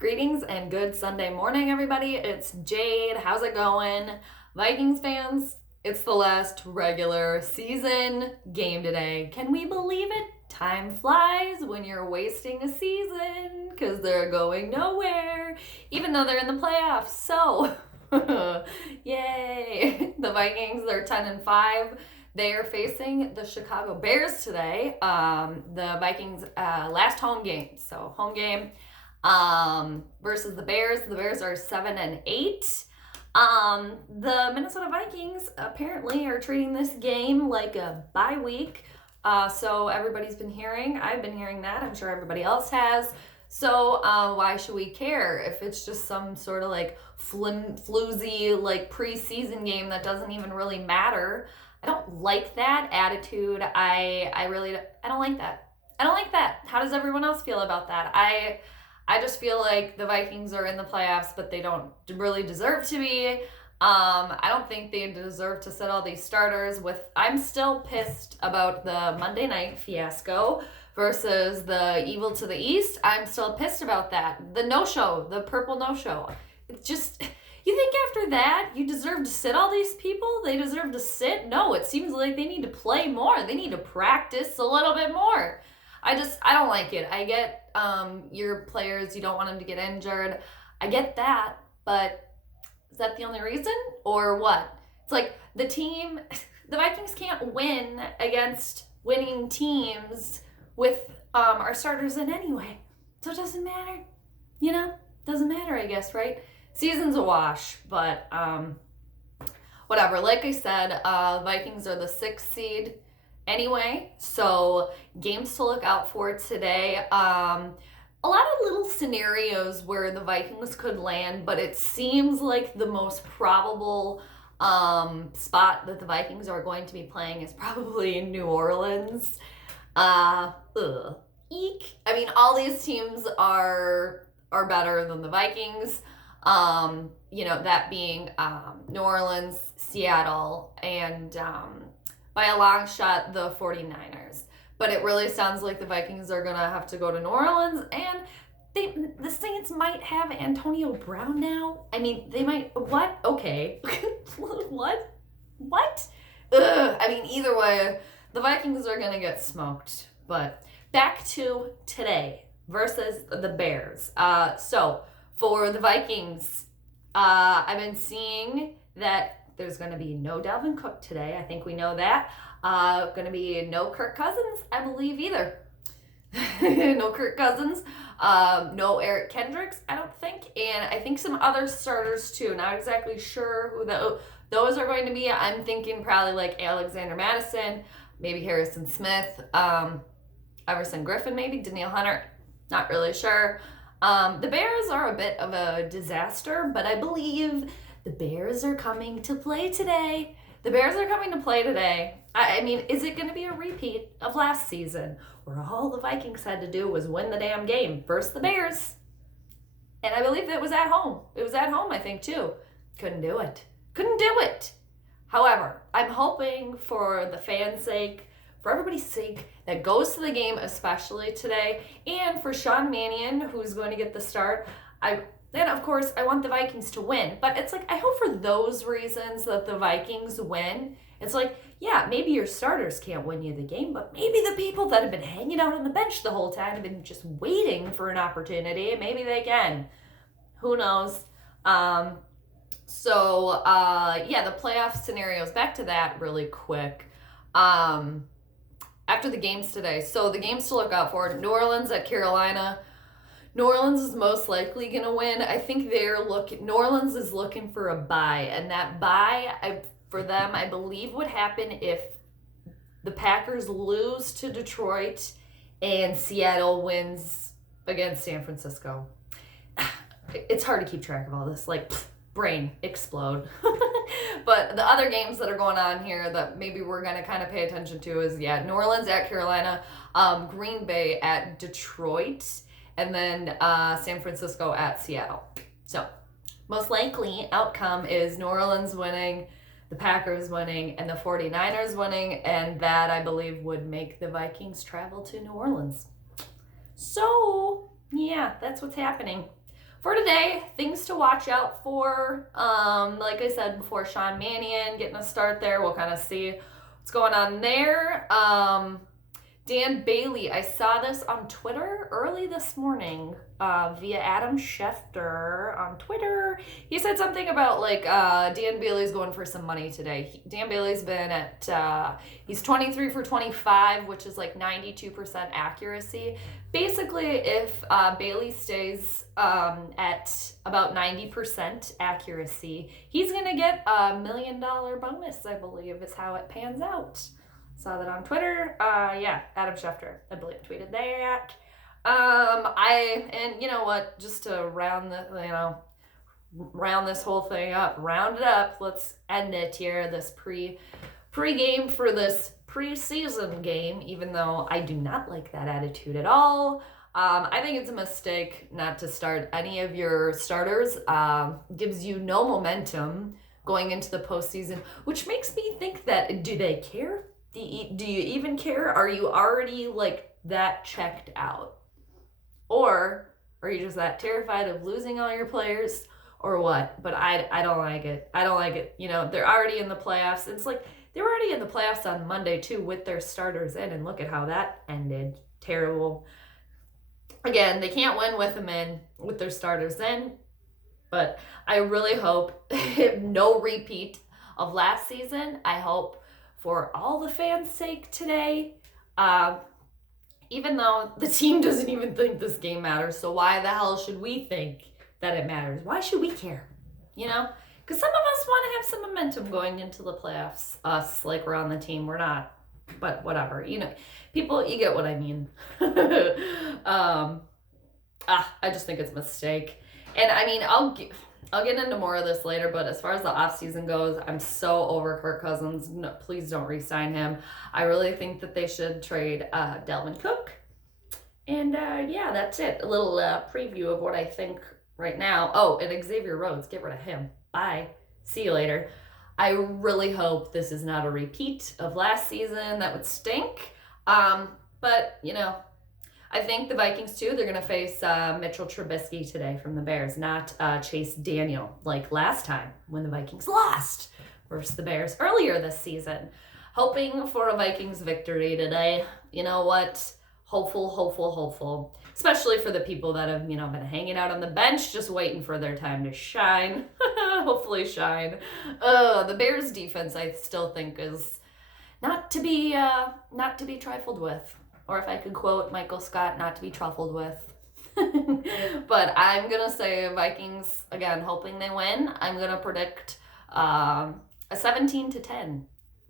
Greetings and good Sunday morning, everybody. It's Jade. How's it going? Vikings fans, it's the last regular season game today. Can we believe it? Time flies when you're wasting a season because they're going nowhere, even though they're in the playoffs. So, yay. The Vikings, they're 10-5. They are facing the Chicago Bears today. The Vikings' last home game. So, home game versus the Bears. The Bears are 7-8. The Minnesota Vikings apparently are treating this game like a bye week. So everybody's been hearing. I've been hearing that. I'm sure everybody else has. So why should we care if it's just some sort of like floozy like preseason game that doesn't even really matter? I don't like that attitude. I don't like that. I don't like that. How does everyone else feel about that? I just feel like the Vikings are in the playoffs, but they don't really deserve to be. I don't think they deserve to sit all these starters with. I'm still pissed about the Monday night fiasco versus the Evil to the East. I'm still pissed about that. The no-show, the purple no-show. It's just, you think after that you deserve to sit all these people? They deserve to sit? No, it seems like they need to play more. They need to practice a little bit more. I don't like it. I get your players, you don't want them to get injured. I get that, but is that the only reason or what? It's like the Vikings can't win against winning teams with our starters in anyway. So it doesn't matter. Doesn't matter, I guess, right? Season's a wash, but whatever. Like I said, Vikings are the 6th seed anyway, so games to look out for today. A lot of little scenarios where the Vikings could land, but it seems like the most probable spot that the Vikings are going to be playing is probably in New Orleans. Eek. I mean, all these teams are better than the Vikings. That being New Orleans, Seattle, and by a long shot, the 49ers. But it really sounds like the Vikings are going to have to go to New Orleans, and the Saints might have Antonio Brown now. I mean, they might. What? Okay. What? Ugh. I mean, either way, the Vikings are going to get smoked. But back to today versus the Bears. So, for the Vikings, I've been seeing that there's going to be no Dalvin Cook today. I think we know that. Going to be no Kirk Cousins, I believe, either. No Kirk Cousins. No Eric Kendricks, I don't think. And I think some other starters, too. Not exactly sure who those are going to be. I'm thinking probably like Alexander Madison, maybe Harrison Smith, Everson Griffin, maybe, Danielle Hunter. Not really sure. The Bears are a bit of a disaster, but I believe the Bears are coming to play today. I mean, is it going to be a repeat of last season where all the Vikings had to do was win the damn game versus the Bears? And I believe that was at home. It was at home, I think, too. Couldn't do it. However, I'm hoping for the fans' sake, for everybody's sake that goes to the game, especially today, and for Sean Mannion, who's going to get the start. Then, of course, I want the Vikings to win. But it's like, I hope for those reasons that the Vikings win. It's like, yeah, maybe your starters can't win you the game, but maybe the people that have been hanging out on the bench the whole time have been just waiting for an opportunity. Maybe they can. Who knows? The playoff scenarios. Back to that really quick. After the games today. So the games to look out for. New Orleans at Carolina. New Orleans is most likely going to win. I think New Orleans is looking for a bye. And that bye, for them, I believe would happen if the Packers lose to Detroit and Seattle wins against San Francisco. It's hard to keep track of all this. Like, brain explode. But the other games that are going on here that maybe we're going to kind of pay attention to is, New Orleans at Carolina, Green Bay at Detroit, and then San Francisco at Seattle. So, most likely outcome is New Orleans winning, the Packers winning, and the 49ers winning, and that, I believe, would make the Vikings travel to New Orleans. So, yeah, that's what's happening. for today, things to watch out for. Like I said before, Sean Mannion getting a start there. We'll kind of see what's going on there. Dan Bailey, I saw this on Twitter early this morning via Adam Schefter on Twitter. He said something about Dan Bailey's going for some money today. Dan Bailey's been at, he's 23 for 25, which is 92% accuracy. Basically, if Bailey stays at about 90% accuracy, he's going to get $1 million bonus, I believe, is how it pans out. Saw that on Twitter. Adam Schefter, I believe, tweeted that. And you know what? Just to round this whole thing up, round it up. Let's end it here. This pre-game for this preseason game. Even though I do not like that attitude at all. I think it's a mistake not to start any of your starters. Gives you no momentum going into the postseason, which makes me think that do they care? Do you even care? Are you already that checked out? Or are you just that terrified of losing all your players or what? But I don't like it. I don't like it. They're already in the playoffs. It's they were already in the playoffs on Monday too with their starters in, and look at how that ended. Terrible. Again, they can't win with their starters in, but I really hope no repeat of last season. I hope for all the fans' sake today, even though the team doesn't even think this game matters, so why the hell should we think that it matters? Why should we care? Because some of us want to have some momentum going into the playoffs. Us, we're on the team, we're not, but whatever. People, you get what I mean. I just think it's a mistake. And I mean, I'll get into more of this later, but as far as the offseason goes, I'm so over Kirk Cousins. No, please don't re-sign him. I really think that they should trade Dalvin Cook. And that's it. A little preview of what I think right now. Oh, and Xavier Rhodes, get rid of him. Bye. See you later. I really hope this is not a repeat of last season. That would stink. But, I think the Vikings, too, they're going to face Mitchell Trubisky today from the Bears, not Chase Daniel, like last time when the Vikings lost versus the Bears earlier this season. Hoping for a Vikings victory today. You know what? Hopeful. Especially for the people that have, been hanging out on the bench just waiting for their time to shine. Hopefully shine. The Bears defense, I still think, is not to be trifled with. Or if I could quote Michael Scott, not to be truffled with. But I'm going to say Vikings, again, hoping they win. I'm going to predict a 17-10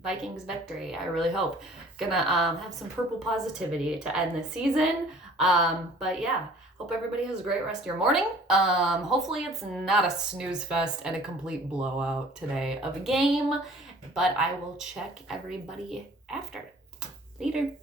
Vikings victory. I really hope. Going to have some purple positivity to end the season. But yeah, hope everybody has a great rest of your morning. Hopefully it's not a snooze fest and a complete blowout today of a game. But I will check everybody after. Later.